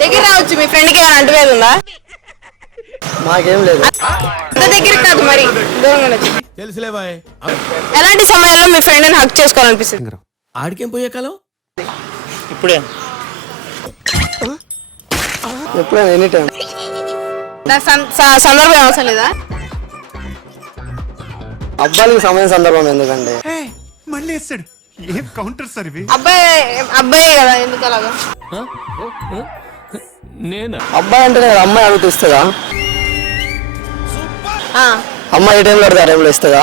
దగ్గర రావచ్చు. మీ ఫ్రెండ్కి ఏమైనా అంటువేది ఉందా? మాకేం లేదు. దగ్గర కాదు మరి దూరంగా. తెలుసులే బాయ్. ఎలాంటి సమయాల్లో మీ ఫ్రెండ్ ని హక్ చేసుకోవాలనిపిస్తుంది? ఆడికేం పోయే కాలం ఇప్పుడే ఎప్పుడైనా ఎనీ టైం. సందర్భం అవసరం లేదా? అబ్బాయిలకి సమయం సందర్భం ఎందుకండి? మళ్ళీ వేస్తాడు. ఏం కౌంటర్ సార్ ఇవి? అబ్బాయి కదా, ఎందుకు అలాగా? అబ్బాయి అంటే అమ్మాయి అడుగుతూ ఇస్తుందా? అమ్మాయి ఏ టైంలో అడితే ఆ టైంలో ఇస్తుందా?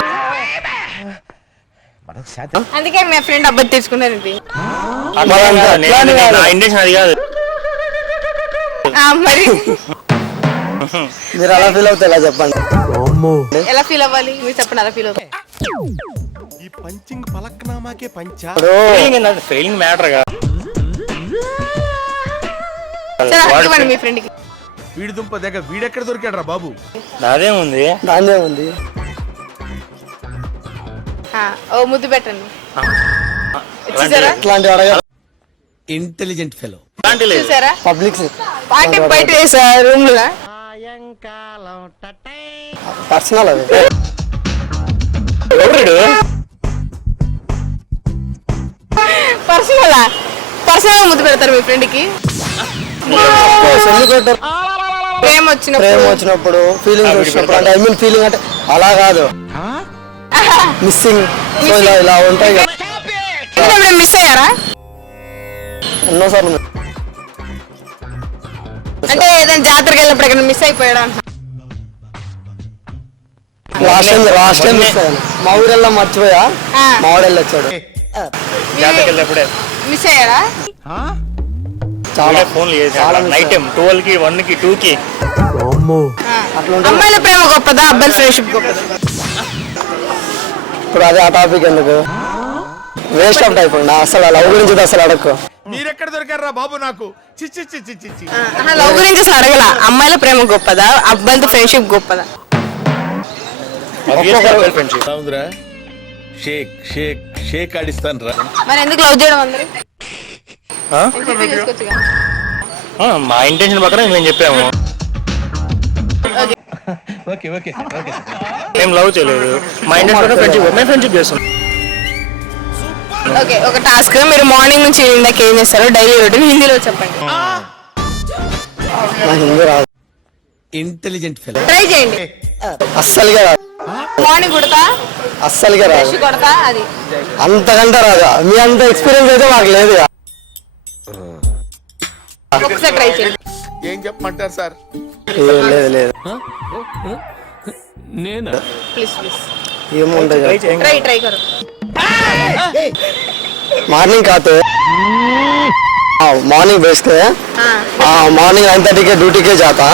అందుకే మీ ఫ్రెండ్ అబ్బాయి తీసుకునేది. మరి మీరు అలా ఫీల్ అవుతే ఎలా చెప్పండి? ఎలా ఫీల్ అవ్వాలి మీరు చెప్పండి. అలా ఫీల్ అవుతాయి. ఈ పంచింగ్ పలక్నామాకే పంచా ఫీలింగ్ మ్యాటర్ గా. మీ ఫ్రెండ్ కి వీడి దుంప దగ్గర వీడెక్కడ దొరికాడు రా బాబు? నాదేముంది, దాందేముంది. ఓ ముద్దు పెట్టండి. ఇట్లాంటివి అడగ. Intelligent fellow. చూసారా? పబ్లిక్ బయట వేసా రూమ్ లో పర్సనల్ అవి. పర్సనల్ ముద్దు పెడతారు మీ ఫ్రెండ్ కి? ప్రేమ వచ్చినప్పుడు ఫీలింగ్స్ వచ్చినప్పుడు అంటే ఐ మీన్ ఫీలింగ్ అంటే అలా కాదు, మిస్సింగ్ ఇలా ఉంటాయి కదా. మిస్ అయ్యారా? ఎన్నోసార్లు. అంటే ఏదైనా జాతరకి వెళ్ళినప్పుడు ఎక్కడ మిస్ అయిపోయాడా? లాస్ట్ టైం మిస్ అయ్యాను. మా ఊరెల్లా మర్చిపోయా, మా వాడు వెళ్ళి వచ్చాడు. మిస్ అయ్యారా? చాలా ఫోన్లు చేశాను నైట్ టైం 12 కి 1 కి 2 కి. అమ్మాయిల ప్రేమ గొప్పదా, అబ్బాయిల ఫ్రెండ్షిప్ గొప్పదా? ఇప్పుడు అదే ఆ టాపిక్ ఎందుకు, వేస్ట్ ఆఫ్ టైప్. అసలు లవ్ గురించి అసలు అడగకు. మీరెక్కడ దొరికారా బాబు నాకు? చిచ్చి చిచ్చి చిచ్చి. లవ్ గురించి అసలు అడగల. అమ్మాయిల ప్రేమ గొప్పదా, అబ్బాయిలతో ఫ్రెండ్షిప్ గొప్పదా? షేక్ షేక్ షేక్ ఆడిస్తాను రా. మరి ఎందుకు లవ్ చేయడం అందరూ? మా ఇంటెన్షన్ ప్రకారం మేము చెప్పాము. మేము లవ్ చేయలేదు. మా ఇంటెన్షన్ ఫ్రెండ్షిప్ చేస్తాం. ఓకే, ఒక టాస్క్. మీరు మార్నింగ్ నుంచి ఇందాక ఏం చేస్తారో డైలీ రొటీన్ హిందీలో చెప్పండి. హిందీ రాదు. Intelligent fellow. ట్రై చేయండి. అస్సలుగా రాదు. మార్నింగ్ కొడతా, అస్సలుగా రాదు. కొడతా, అది అంతకంటే రాదు. మీ అంత ఎక్స్పీరియన్స్ అయితే మాకు లేదు. ఒకసారి ట్రై చేయండి. ఏం చెప్పమంటారు సార్? లేదు లేదు ప్లీజ్ ప్లీజ్ ఏముంటుంది. ట్రై కरो. మార్నింగ్ కాతే మార్निंग बेच के మార్నింగ్ 9:30 के ड्यूटी के जाता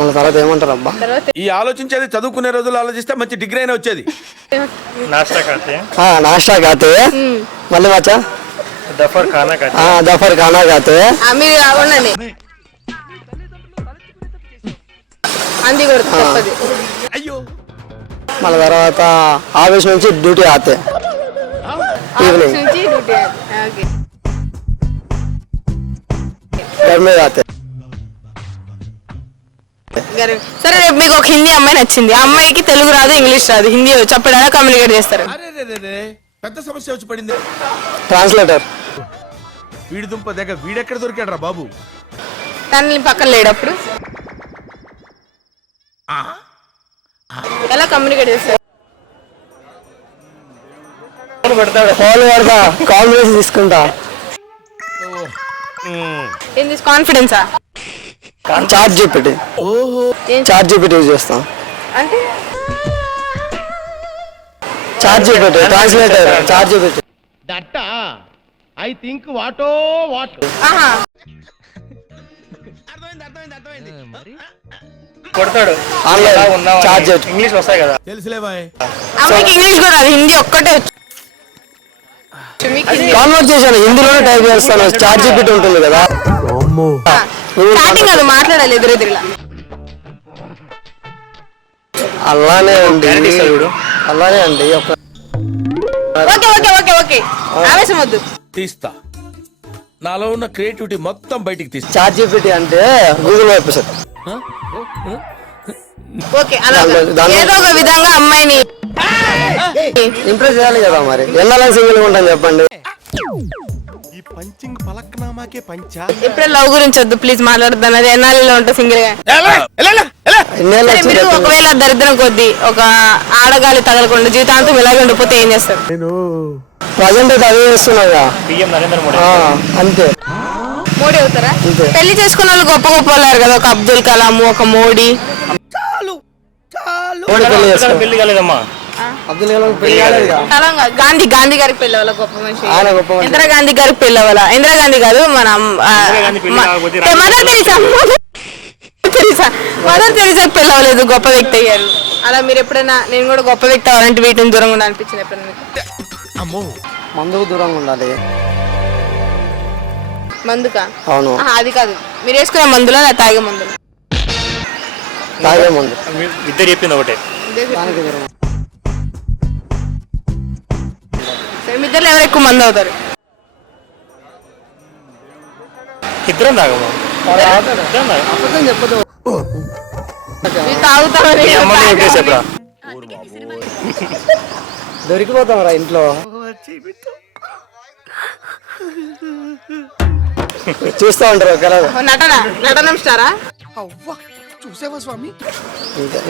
మన తర్వాత ఏమంటారు అబ్బా? ఈ ఆలోచించేది చదువుకునే రోజులు ఆలోచిస్తే మంచి డిగ్రీ అయినా వచ్చేది. नाश्ता खाते మళ్ళీ మచ్చా दफर खाना खाते మీరు అవునండి అంది కూడా తప్పది. అయ్యో మళ్ళీ తర్వాత ఆఫీస్ నుంచి డ్యూటీ ఆతే ఈవినింగ్ నుంచి డ్యూటీ. ఓకే, घर में आते. సరే రేపు మీకు ఒక హిందీ అమ్మాయి నచ్చింది. ఆ అమ్మాయికి తెలుగు రాదు, ఇంగ్లీష్ రాదు, హిందీ చెప్పడా కమ్యూనికేట్ చేస్తారు? పెద్ద సమస్య వచ్చి పడింది. ట్రాన్స్లేటర్. వీడి దుంప దగ్గర వీడెక్కడ దొరికాడు రా బాబు? తనని పక్కన లేడప్పుడు ఎలా కమ్యూనికేట్ చేస్తారు? ఫోన్ పెడతా, కాంబినేషన్ తీసుకుంటా. ఏంది కాన్ఫిడెన్సా? Chat GPT. Chat GPT use చేస్తాం. అంటే chat GPT translator. Chat GPT that I think వాటో వాట్. ఆహా, కొడతాడు ఆన్లైన్ చాట్ జీపీటీ. ఇంగ్లీష్ వస్తాయి కదా. తెలుసులే బాయ్. అమ్మాయికి ఇంగ్లీష్ కూడా రాదు, హిందీ ఒక్కటే వచ్చు. కాన్వర్సేషన్ హిందీలోనే టైప్ చేస్తాను. చాట్ జీపీటీ ఉంటుంది కదా, స్టార్టింగ్ అది మాట్లాడాలి ఎదురెదురులా. అలానే అండి, అలానే అండి. ఓకే ఓకే ఓకే ఓకే ఆవేశం వద్దు. తీస్తా. నాలో ఉన్న క్రియేటివిటీ మొత్తం బయటికి తీస్తా. చాట్ జీపీటీ అంటే గూగుల్ వెబ్సైట్. ఓకే అలా ఏదో ఒక విధంగా అమ్మాయిని ఇంప్రెస్ చేయాలి కదా మరి. ఎన్నాళ్ళ సింగిల్ గా ఉంటాను చెప్పండి. ఈ పంచింగ్ పలక్నామాకే పంచా. ఇప్పుడే లవ్ గురించి వద్దు ప్లీజ్ మాట్లాడుతాను. అది ఎన్నాళ్ళలో ఉంటా సింగిల్ గా. ఎన్నేళ్ళు సరే, మీరు ఒకవేళ దరిద్రం కొద్ది ఒక ఆడగాలి తగలకుండా జీవితాంతం ఇలాగే ఉండిపోతే ఏం చేస్తారు? ప్రజెంట్ అయితే అదే చేస్తున్నాగా. పిఎం నరేంద్ర మోడీ. అంతే. మోడీ అవుతారా? అంతే. పెళ్లి చేసుకున్న వాళ్ళు గొప్ప గొప్ప వాళ్ళారు కదా, ఒక అబ్దుల్ కలాం, ఒక మోడీ. మోడీ పెళ్లి చేసుకో. పెళ్లి కాలేదమ్మా. అబ్దుల్ కలాం పెళ్లి కాలేదుగా. కలాం కాదు, గాంధీ. గాంధీ గారికి పెళ్లి అవ్వాల, గొప్ప మనిషి. ఆయన గొప్ప మనిషి. ఇందిరా గాంధీ గారికి పెళ్లి అవ్వాల. ఇందిరా గాంధీ కాదు, మన గాంధీ పెళ్లి కాకపోతే మదర్ తెరీసా. మదర్ తెరీసాకి పెళ్లి అవ్వలేదు, గొప్ప వ్యక్తి అయ్యారు. అలా మీరు ఎప్పుడైనా నేను కూడా గొప్ప వ్యక్తి అవ్వాలంటే వీటిని దూరంగా ఉండాలి అనిపించింది ఎప్పుడైనా మీకు? అమ్మో మందుకు దూరంగా ఉండాలి. మందుకా? అవును. అది కాదు, మీరు వేసుకునే మందులా లేదా తాగే మందులు? తాగే మందు. ఇద్దరు చెప్పింది ఒకటే. దానికి దూరం. సరే, మీ ఇద్దరు ఎవరు ఎక్కువ మంది అవుతారు? ఇద్దరం తాగమ్మా. ఇద్దరం తాగం. అబద్ధం చెప్పదు. మీరు తాగుతామని మీ అమ్మని ఒకటే చెప్పరా. దొరికిపోతాం రా ఇంట్లో. చూస్తా ఉంటారు ఒకరా. నటనం స్టారా?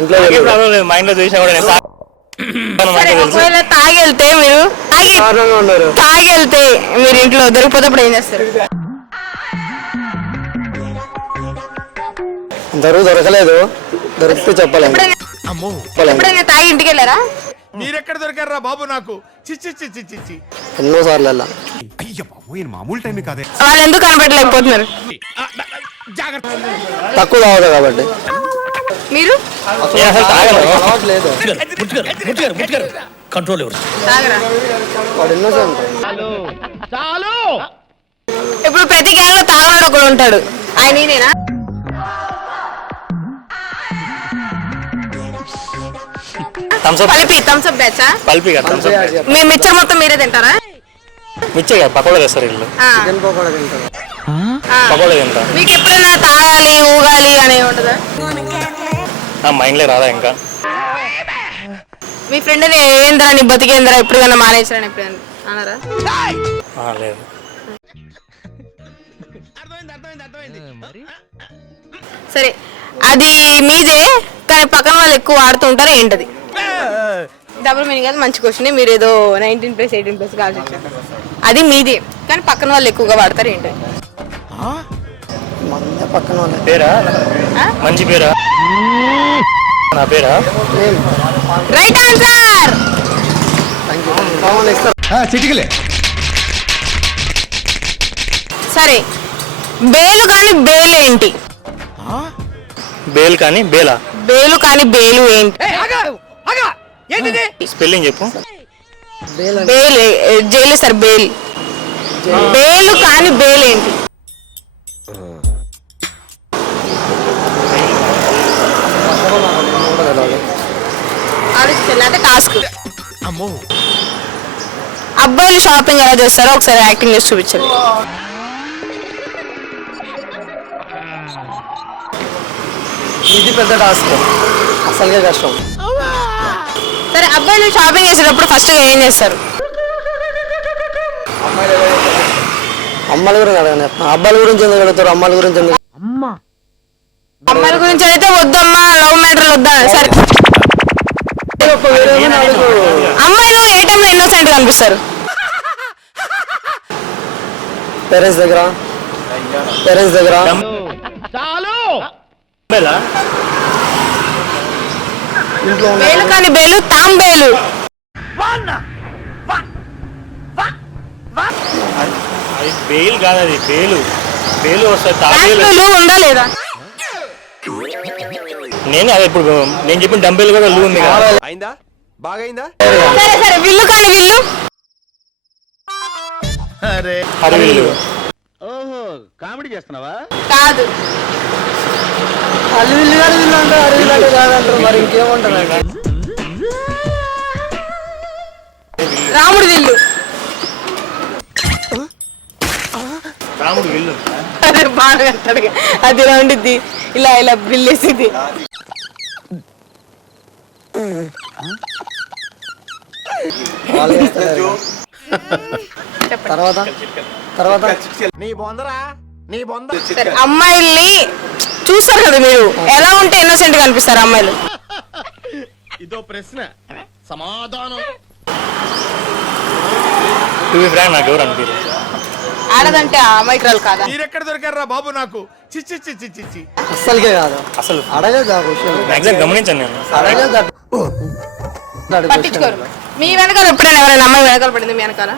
ఇంట్లో నాకేం ప్రాబ్లం లేదు. మా ఇంట్లో చూసినా కూడా నేను సరే, ఒకవేళ తాగెళ్తే కారణంగా ఉన్నారు. తాగెళ్తే మీరు ఇంట్లో దొరికిపోతే అప్పుడు ఏం చేస్తారు? దొరకలేదు. దొరికితే చెప్పలేము. ఎప్పుడైనా తాగి ఇంటికి వెళ్ళారా? మీరెక్కడ దొరికారా బాబు నాకు? చిచ్చి చిచ్చి చిచ్చి. ఎన్నో సార్లు వెళ్ళా. అయ్య బాబు మామూలు టైం కాదే. వాళ్ళు ఎందుకు కనబడలేకపోతున్నారు? తక్కువ తాగుతా కాబట్టి. మీరు అలవాటు లేదు. కంట్రోల్ ఎవరు? తాగరా? వాడు ఎన్నో సార్లు. ఇప్పుడు ప్రతి గ్యాంగ్ లో తాగనాడు ఒకడు ఉంటాడు, ఆయన ఈయనేనా? పలిపి థమ్స్అప్ బ్యాచా? పల్పి కదా. మీ మిక్చర్ మొత్తం మీరే తింటారా? మిచ్చే కదా పకోడా తెస్తారు ఇల్లు. ఆ, చికెన్ పకోడా తింటారు. ఆ. పకోడా తింటా. మీకు ఎప్పుడైనా తాగాలి ఊగాలి అనే ఉంటుందా? నా మైండ్లే రాదా ఇంకా. మీ ఫ్రెండ్ ఏంద్రా నీ బతికేంద్రా ఎప్పుడైనా మానేసారని ఎప్పుడైనా అన్నారా? లేదు. సరే, అది మీదే కానీ పక్కన వాళ్ళు ఎక్కువ వాడుతూ ఉంటారా ఏంటది? డబుల్ మీనింగ్ కాదు, మంచి క్వశ్చన్. మీరు ఏదో 19+18+ కాల్సి వచ్చారు. అది మీదే కానీ పక్కన వాళ్ళు ఎక్కువగా వాడతారు ఏంటది? మన పక్కన వాళ్ళే. పేరా? ఆ? మంచి పేరా? నా పేరా? Right answer. చిటికలే. సరే, బేలు కానీ బేలు ఏంటి? బేల్ కానీ బేలా? బేలు కానీ బేలు ఏంటి? స్పెల్లింగ్ చెప్పు. బేలు జైలు సార్. బేలు బేలు కానీ బేలు ఏంటి? ఆలోచించాలి, అదే టాస్క్. అమ్మో అబ్బాయిలు షాపింగ్ ఎలా చేస్తారో ఒకసారి యాక్టింగ్ చేసి చూపించండి. ఇది పెద్ద టాస్క్, అసలుగా కష్టం. సరే, అబ్బాయిలు షాపింగ్ చేసేటప్పుడు ఫస్ట్ ఏం చేస్తారు? అమ్మాయిల గురించి అడగండి. అబ్బాయిల గురించి ఎందుకు అడుగుతారు? అమ్మాయిల గురించి ఎందుకు? అమ్మాయిల గురించి అయితే వద్దమ్మా, లవ్ మ్యాటర్ వద్దా? సరే, అమ్మాయిలు ఏ టైంలో ఇన్నోసెంట్ గా అనిపిస్తారు? పేరెంట్స్ దగ్గర. బేలా? ఇంట్లో బేలు కానీ బేలు తాంబేలు. అది బేల్ కాదు, అది బేలు. బేలు వస్తుంది. తాబేలు తాంబేలు ఉందా లేదా? నేను అదే ఇప్పుడు నేను చెప్పిన డంబేలు కూడా లూ ఉంది కదా. అయిందా? బాగైందా? సరే సరే, విల్లు కానీ విల్లు. హరివిల్లు. కాదు. అల్లు గారు వీళ్ళు అంటారు, అరవిల్లు అంటే కాదంటారు. మరి ఇంకేమంటారు? రాముడి విల్లు. రాముడు విల్లు. అదే బాగా అంటాడు. అది ఇలా ఉండిద్ది, ఇలా ఇలా బిల్లేసిద్ది. వాళ్ళు చేస్తారు. తర్వాత తర్వాత సరే, అమ్మాయిల్ని చూస్తారు కదా మీరు, ఎలా ఉంటే ఇన్నోసెంట్ గా అనిపిస్తారు అమ్మాయిలు? ఇదో ప్రశ్న సమాధానం. నాకు ఎవరు అనిపించదు. ఆడదంటే ఆ అమాయకురాలు కాదా? మీరెక్కడ దొరికారా బాబు నాకు? చిచ్చి చిచ్చి చిచ్చి. అస్సలకే కాదు, అసలు అడగదు ఆ క్వశ్చన్. మ్యాక్సిమం గమనించాను నేను. అడగదు పట్టించుకోరు. మీ వెనకాల ఎప్పుడైనా ఎవరైనా అమ్మాయి వెనకాల పడింది మీ వెనకాల?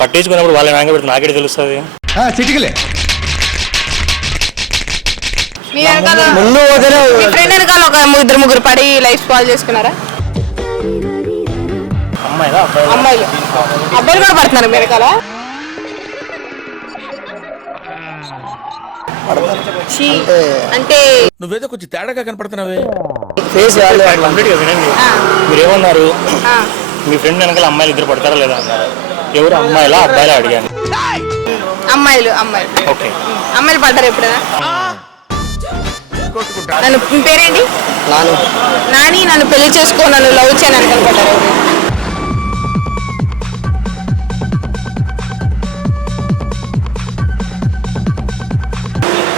పట్టించుకున్నప్పుడు వాళ్ళని వెనక పెడితే నాకే తెలుస్తుంది. చిటికలే. మీ వెనకాల ముందు పోతేనే మీ ఫ్రెండ్ వెనకాల ఒక ఇద్దరు ముగ్గురు పడి లైఫ్ స్పాయిల్ చేసుకున్నారా? అమ్మాయిలా అబ్బాయి? అమ్మాయిలు. అబ్బాయిలు కూడా పడుతున్నారు మీ వెనకాల? ఛీ, అంటే నువ్వేదో కొంచెం తేడాగా కనపడుతున్నావే. ఫేస్ వాల్యూ అట్లా. కంప్లీట్ గా వినండి. ఆ, మీరేమన్నారు? ఆ. మీ ఫ్రెండ్ వెనకాల అమ్మాయిలు ఇద్దరు పడతారా లేదా అన్నారు. ఎవరు అమ్మాయిలా అబ్బాయిలా అడిగాను. అమ్మాయిలు. ఓకే. అమ్మాయిలు పడ్డారు ఎప్పుడైనా? నన్ను మీ పేరేంటి? నాని. నాని, నన్ను పెళ్లి చేసుకో, నన్ను లవ్ చేయని వెనకాల పడ్డారు ఎవరు?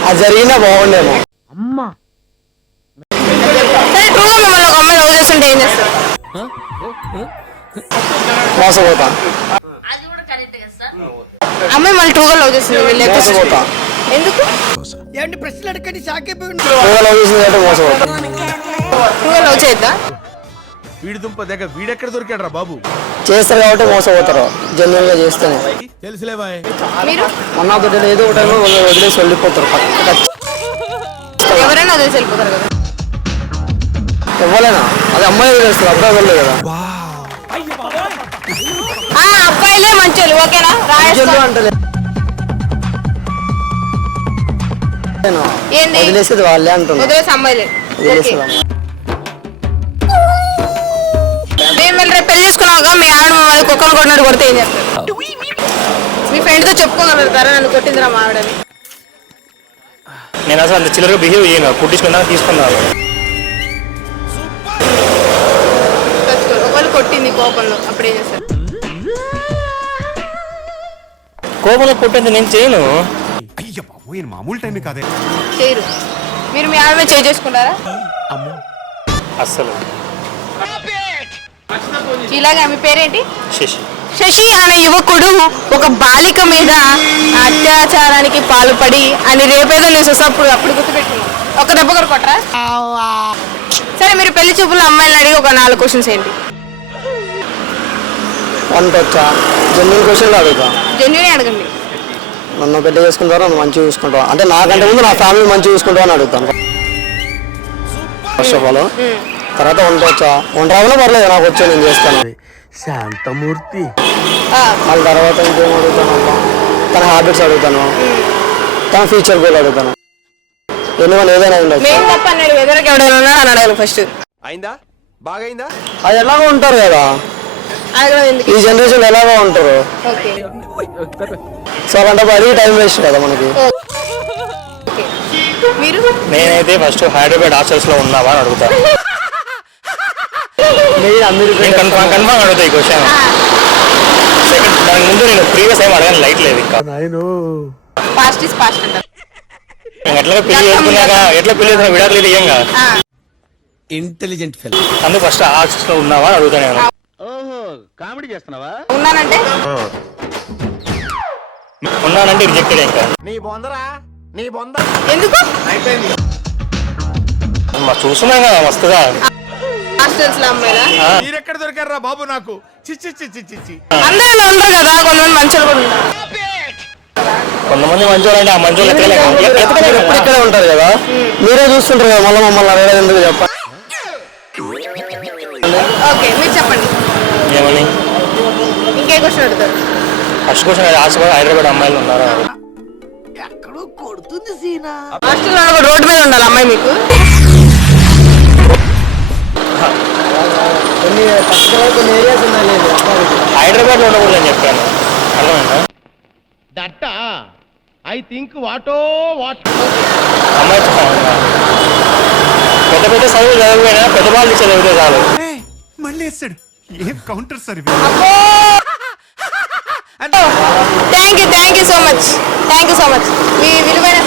అది జరిగినా బాగుండేమో. సరే, ట్రూగా మిమ్మల్ని ఒక అమ్మాయి లవ్ చేస్తుంటే ఏం చేస్తారు? మోసపోతా. అమ్మాయి మళ్ళీ ట్రూగా లవ్ చేస్తుంది, వీళ్ళు మోసపోతా. ఎందుకు? ట్రూగా లవ్ చేసింది అంటే మోసపోతా. ట్రూగా లవ్ చేయొద్దా? వీడి దుంప దగ్గర వీడెక్కడ దొరికాడు రా బాబు? చేస్తారు కాబట్టి మోసపోతారు, జెన్యున్ గా చేస్తేనే. తెలుసులే బాయ్. మీరు అన్నతో ఏదో ఒక టైంలో వదిలేసి వెళ్ళిపోతారు. ఎవరైనా వదిలేసి వెళ్ళిపోతారు కదా? ఇవ్వలేనా? అది అమ్మాయి వదిలేస్తారు, అబ్బాయి వెళ్ళలేదు కదా. అబ్బాయిలే మంచోళ్ళు, ఓకేనా? నిజంగా అంటే ఏంది? వదిలేసేది వాళ్ళే అంటున్నారు. వదిలేసి అమ్మాయిలే. వదిలేసేది అమ్మాయి. మేము వెళ్ళి రేపు పెళ్లి చేసుకున్నాక మీ ఆవిడ మమ్మల్ని కుక్కను కొట్టినట్టు కొడితే ఏం చేస్తారు? మీ ఫ్రెండ్ తో చెప్పుకోగలుగుతారా నన్ను కొట్టిందిరా మా ఆవిడని? నేను అసలు అంత చిల్లరగా బిహేవ్ చేయను. పుట్టించుకున్నా తీసుకున్నాను. ఒకళ్ళు కొట్టింది కోపంలో, అప్పుడు ఏం చేస్తారు? కోపంలో కొట్టేది నేను చేయను. అయ్య బాబోయ్ మామూలు టైం కాదే. చేయరు. మీరు మీ ఆవిడ చేయి చేసుకుంటారా? అస్సలు. ఇలాగా. మీ పేరేంటి? శశి. శశి అనే యువకుడు ఒక బాలిక మీద అత్యాచారానికి పాల్పడి అని రేపేదో న్యూస్ అప్పుడు గుర్తుపెట్టుకున్నాం. ఒక దెబ్బ కూడా కొట్టరా? సరే, మీరు పెళ్లి చూపుల అమ్మాయిని అడిగి ఒక 4 క్వశ్చన్స్ ఏంటి? వంట వచ్చా? జెన్యున్ క్వశ్చన్లు అడుగుతా. జెన్యున్ అడగండి. నన్ను పెళ్లి చేసుకుంటారా, నన్ను మంచిగా చూసుకుంటావా అంటే నాకంటే ముందు నా ఫ్యామిలీ మంచిగా చూసుకుంటావా అని అడుగుతాను ఫస్ట్ ఆఫ్ ఆల్. తర్వాత వంట వచ్చా? వంట రావాలో పర్లేదు, నాకు వచ్చా, నేను చేస్తాను. శాంతమూర్తి. మళ్ళీ తర్వాత ఇంకేం అడుగుతాను, తన హ్యాబిట్స్ అడుగుతాను, తన ఫ్యూచర్ గోల్ అడుగుతాను. ఎందుకంటే ఏదైనా ఉండదు. మెయిన్ తప్ప అన్నాడు, ఎదురుకి ఎవడైనా ఉన్నాడు అని అడగాలి ఫస్ట్. అయిందా? బాగైందా? అది ఎలాగో ఉంటారు కదా, అడగడం ఎందుకు? ఈ జనరేషన్ ఎలాగో ఉంటారు. ఓకే. సో అలాంటప్పుడు అడిగి టైం వేస్ట్ కదా మనకి. ఓకే. మీరు? నేనైతే ఫస్ట్ హైదరాబాద్ హాస్టల్స్ లో ఉన్నావా అని అడుగుతాను. నేను కన్ఫర్మ్ అడుగుతా ఈ క్వశ్చన్. సెకండ్, దాని ముందు నేను ప్రీవియస్ ఏం అడగాను, లైట్ లేదు ఇంకా. పాస్ట్ ఇస్ పాస్ట్ అంటారు. ఎట్లా పెళ్లి చేసుకున్నా విడాకులు ఇది ఏంగా. ఇంటెలిజెంట్ ఫెల్. అందుకు ఫస్ట్ హాస్టల్స్ లో ఉన్నావా అని అడుగుతాను నేను. కామెడీ చేస్తున్నావా? ఉన్నానంటే ఉన్నానంటే రిజెక్టెడ్ ఇంకా. ఎందుకు? చూస్తున్నాం కదా వస్తుందా. హాస్టల్స్ లో అమ్మాయిలా? మీరెక్కడ దొరికారా బాబు నాకు? చిచ్చి చిచ్చి చిచ్చి. అందరూ అలా ఉండరు కదా, కొంతమంది మంచోళ్ళు కూడా ఉంటారు. కొంతమంది మంచోళ్ళు అంటే ఆ మంచోళ్ళు ఎప్పుడు ఇక్కడే ఉంటారు కదా, మీరే చూస్తుంటారు కదా, మళ్ళీ మమ్మల్ని అడగడం ఎందుకు చెప్పండి. ఓకే, మీరు చెప్పండి. ఏమని? ఇంకే క్వశ్చన్ అడుగుతారు. ఫస్ట్ క్వశ్చన్ హైదరాబాద్ అమ్మాయిలు ఉన్నారా? హాస్టల్లో రోడ్డు మీద ఉండాలి అమ్మాయి మీకు? కొన్ని పర్టికులర్ కొన్ని ఏరియాస్ ఉన్నాయి హైదరాబాద్లో ఉండకూడదని చెప్పాను, అర్థమైందా? దట్ ఐ థింక్ వాటో వాట్ అమ్మాయి పెద్ద పెద్ద చదువులు చదివిపోయినా పెద్ద వాళ్ళు చదివితే చాలు. మళ్ళీ వేస్తాడు ఏం counter service. Thank you so much మీ విలువైన